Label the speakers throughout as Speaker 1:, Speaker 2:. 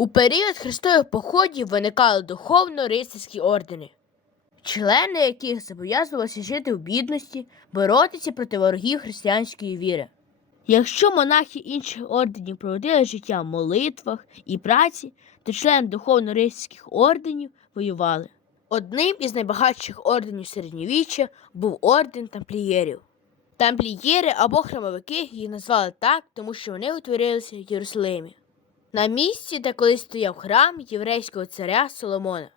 Speaker 1: У період хрестових походів виникали духовно-рицарські ордени, члени яких зобов'язувалися жити в бідності, боротися проти ворогів християнської віри. Якщо монахи інших орденів проводили життя в молитвах і праці, то члени духовно-рицарських орденів воювали. Одним із найбагатших орденів середньовіччя був орден тамплієрів. Тамплієри або храмовики їх назвали так, тому що вони утворилися в Єрусалимі. На місці, де колись стояв храм єврейського царя Соломона.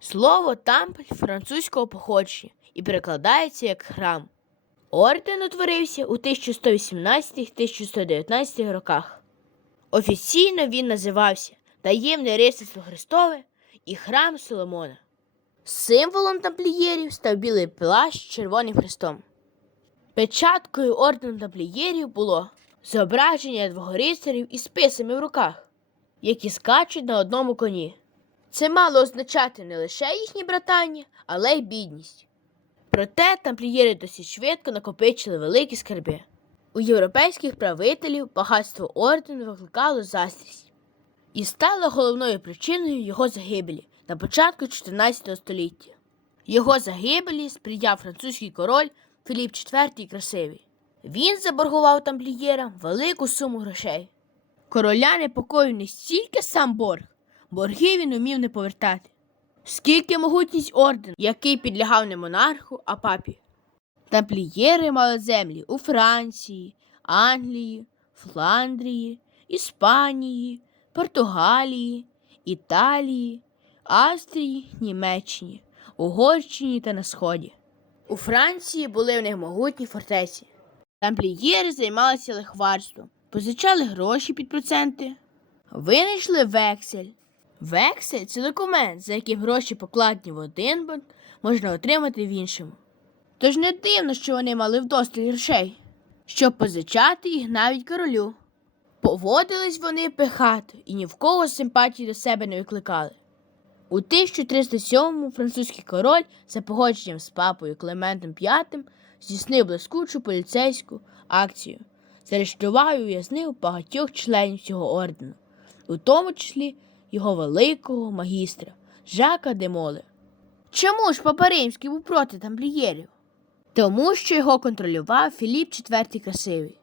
Speaker 1: Слово тампль французького походження і перекладається як храм. Орден утворився у 1118-1119 роках. Офіційно він називався Таємне рицарство Христове і храм Соломона. Символом тамплієрів став білий плащ з червоним хрестом. Печаткою ордену тамплієрів було зображення двох рицарів із списами в руках, які скачуть на одному коні. Це мало означати не лише їхнє братання, але й бідність. Проте тамплієри досить швидко накопичили великі скарби. У європейських правителів багатство ордену викликало заздрість і стало головною причиною його загибелі на початку 14 століття. Його загибелі сприяв французький король Філіп IV Красивий. Він заборгував тамплієрам велику суму грошей. Короля непокоїв не стільки сам борг, борги він умів не повертати. Скільки могутність орден, який підлягав не монарху, а папі. Тамплієри мали землі у Франції, Англії, Фландрії, Іспанії, Португалії, Італії, Австрії, Німеччині, Угорщині та на Сході. У Франції були в них могутні фортеці. Тамплієри займалися лихварством, позичали гроші під проценти, винайшли вексель. Вексель це документ, за яким гроші покладені в один банк, можна отримати в іншому. Тож не дивно, що вони мали вдосталь грошей, щоб позичати їх навіть королю. Поводились вони пихато і ні в кого симпатії до себе не викликали. У 1307-му французький король за погодженням з папою Клементом V здійснив блискучу поліцейську акцію, заарештував і ув'язнив багатьох членів цього ордену, у тому числі його великого магістра Жака де Моле. Чому ж Папа Римський був проти тамплієрів? Тому що його контролював Філіп IV Красивий.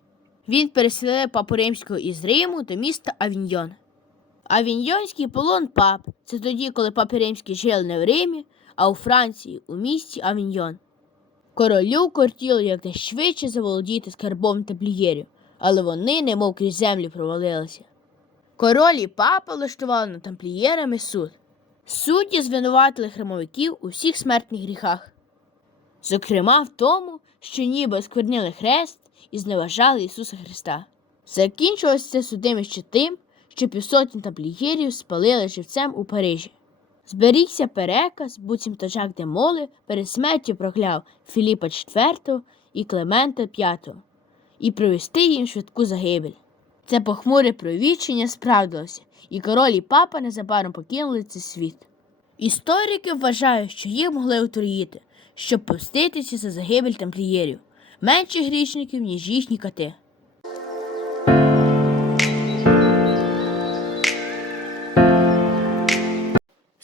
Speaker 1: Він переселив папу римського із Риму до міста Авіньйон. Авіньйонський полон пап це тоді, коли папи римські жили не в Римі, а у Франції, у місті Авіньйон. Королю кортіло якнайшвидше заволодіти скарбом тамплієрів, але вони, немов крізь землю, провалилися. Король і папа влаштували над тамплієрами суд. Судді звинуватили храмовиків у всіх смертних гріхах. Зокрема, в тому, що ніби осквернили хрест і зневажали Ісуса Христа. Закінчилося це судимище тим, що півсотні тамплієрів спалили живцем у Парижі. Зберігся переказ, буцімто Жак де Моле перед смертю прокляв Філіпа IV і Клемента V і провести їм швидку загибель. Це похмуре провідчення справдилося, і король і папа незабаром покинули цей світ. Історики вважають, що їх могли отруїти, щоб помститися за загибель тамплієрів, менше грішників, ніж їхні кати.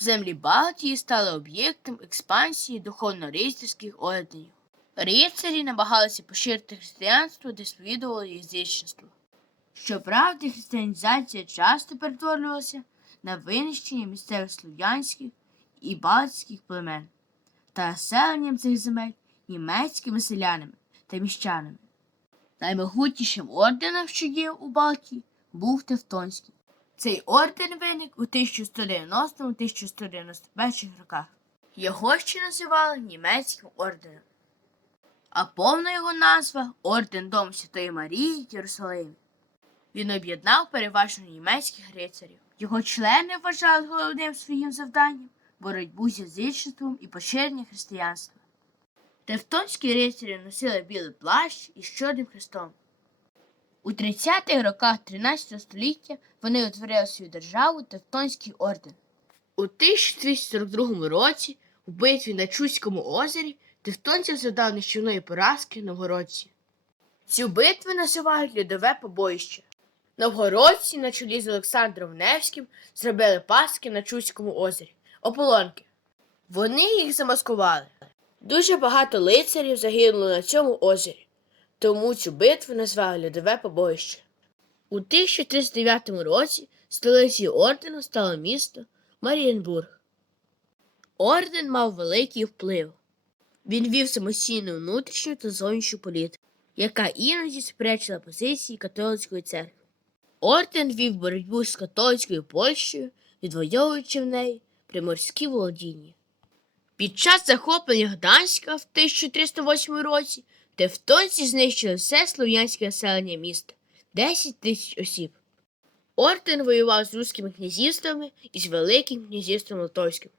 Speaker 1: Землі Балтії стали об'єктом експансії духовно-рицарських орденів. Рицарі намагалися поширити християнство, де сповідували язичництво. Щоправда, християнізація часто перетворювалася на винищення місцевих слов'янських і балтських племен та населенням цих земель німецькими селянами та міщанами. Наймогутнішим орденом, що є у Балтії, був Тевтонський. Цей орден виник у 1190-1191 роках. Його ще називали німецьким орденом. А повна його назва Орден Дому Святої Марії в Єрусалимі. Він об'єднав переважно німецьких рицарів. Його члени вважали головним своїм завданням боротьбу з язичеством і поширення християнства. Тевтонські рицарі носили білий плащ із чорним хрестом. У 30-х роках 13 століття вони утворили свою державу Тевтонський орден. У 1242 році у битві на Чуському озері тевтонцям завдав нищівної поразки новгородці. Цю битву називають льодове побоїще. Новгородці на чолі з Олександром Невським зробили паски на Чуському озері, ополонки. Вони їх замаскували. Дуже багато лицарів загинуло на цьому озері, тому цю битву назвали Льодове побоїще. У 1309 році столицею ордену стало місто Марієнбург. Орден мав великий вплив. Він вів самостійну внутрішню та зовнішню політику, яка іноді суперечила позиції католицької церкви. Орден вів боротьбу з католицькою Польщею, відвоюючи в неї приморські володіння. Під час захоплення Гданська в 1308 році тевтонці знищили все слов'янське населення міста 10 тисяч осіб. Орден воював з руськими князівствами і з Великим князівством Литовським.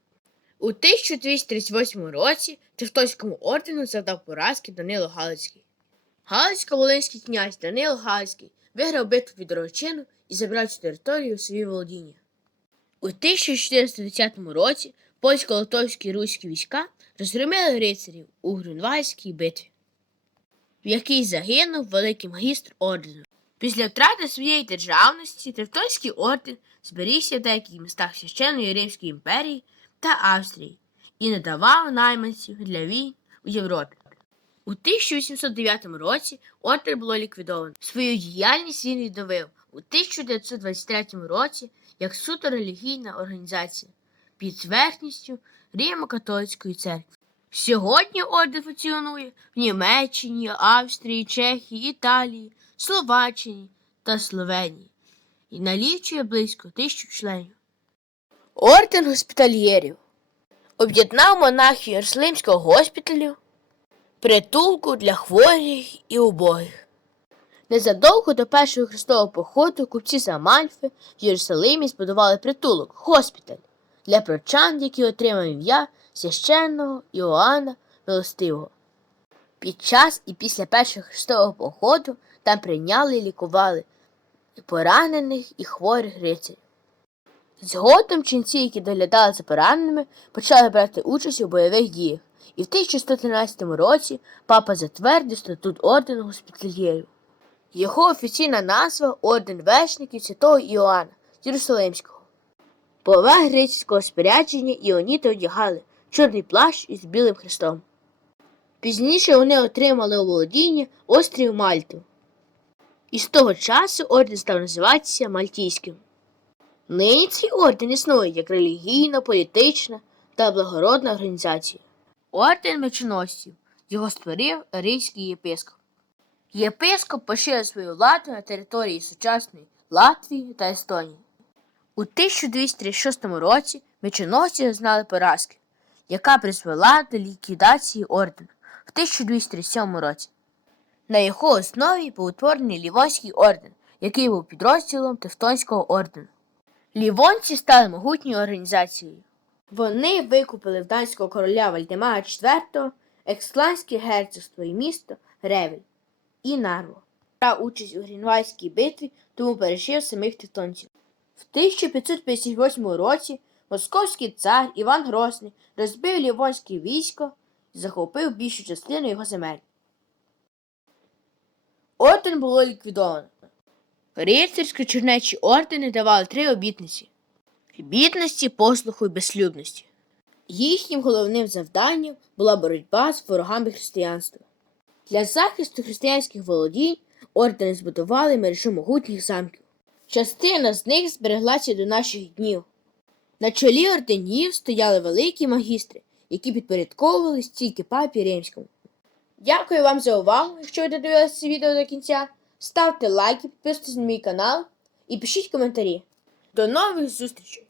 Speaker 1: У 1238 році Тевтонському ордену завдав поразки Данило Галицький. Галицько-волинський князь Данило Галицький виграв битву під Дорочину і забрав цю територію у свої володіння. У 1410 році польсько-литовські руські війська розгромили рицарів у Грюнвальській битві, в якій загинув великий магістр ордену. Після втрати своєї державності Тевтонський орден зберігся в деяких містах священної Римської імперії та Австрії і не давав найманців для війн у Європі. У 1809 році орден було ліквідовано. Свою діяльність він відновив у 1923 році як суто релігійна організація під зверхністю Римо-католицької церкви. Сьогодні орден функціонує в Німеччині, Австрії, Чехії, Італії, Словаччині та Словенії і налічує близько тисячу членів. Орден госпітальєрів об'єднав монахів Єрусалимського госпіталю, притулку для хворих і убогих. Незадовго до першого хрестового походу купці з Амальфи в Єрусалимі збудували притулок, госпіталь для прочан, який отримав ім'я священного Іоанна Милостивого. Під час і після першого хрестового походу там прийняли і лікували поранених і хворих рицарів. Згодом ченці, які доглядали за пораненими, почали брати участь у бойових діях, і в 1113 році папа затвердив статут ордену госпітальєрів. Його офіційна назва Орден Вершників Святого Іоанна Єрусалимського. Поверх грецького спорядження іоніти одягали чорний плащ із білим хрестом. Пізніше вони отримали володіння острів Мальту. І з того часу орден став називатися Мальтійським. Нині цей орден існує як релігійна, політична та благородна організація. Орден мечоносців його створив арійський єпископ. Єпископ поширив свою владу на території сучасної Латвії та Естонії. У 1236 році мечоносці зазнали поразки, яка призвела до ліквідації ордену в 1237 році. На його основі був утворений Лівонський орден, який був підрозділом Тевтонського ордену. Лівонці стали могутньою організацією. Вони викупили в данського короля Вальдемара IV Екскланське герцогство і місто Ревель і Нарво. Брав участь у Грінвальській битві, тому пережив самих тевтонців. В 1558 році московський цар Іван Грозний розбив Лівонське військо і захопив більшу частину його земель. Орден було ліквідовано. Рицарсько-чернечі ордени давали три обітниці бідності, послуху і безслюбності. Їхнім головним завданням була боротьба з ворогами християнства. Для захисту християнських володінь ордени збудували мережу могутніх замків. Частина з них збереглася до наших днів. На чолі орденів стояли великі магістри, які підпорядковувались тільки папі римському. Дякую вам за увагу. Якщо ви додивилися це відео до кінця, ставте лайки, підписуйтесь на мій канал і пишіть коментарі. До нових зустрічей!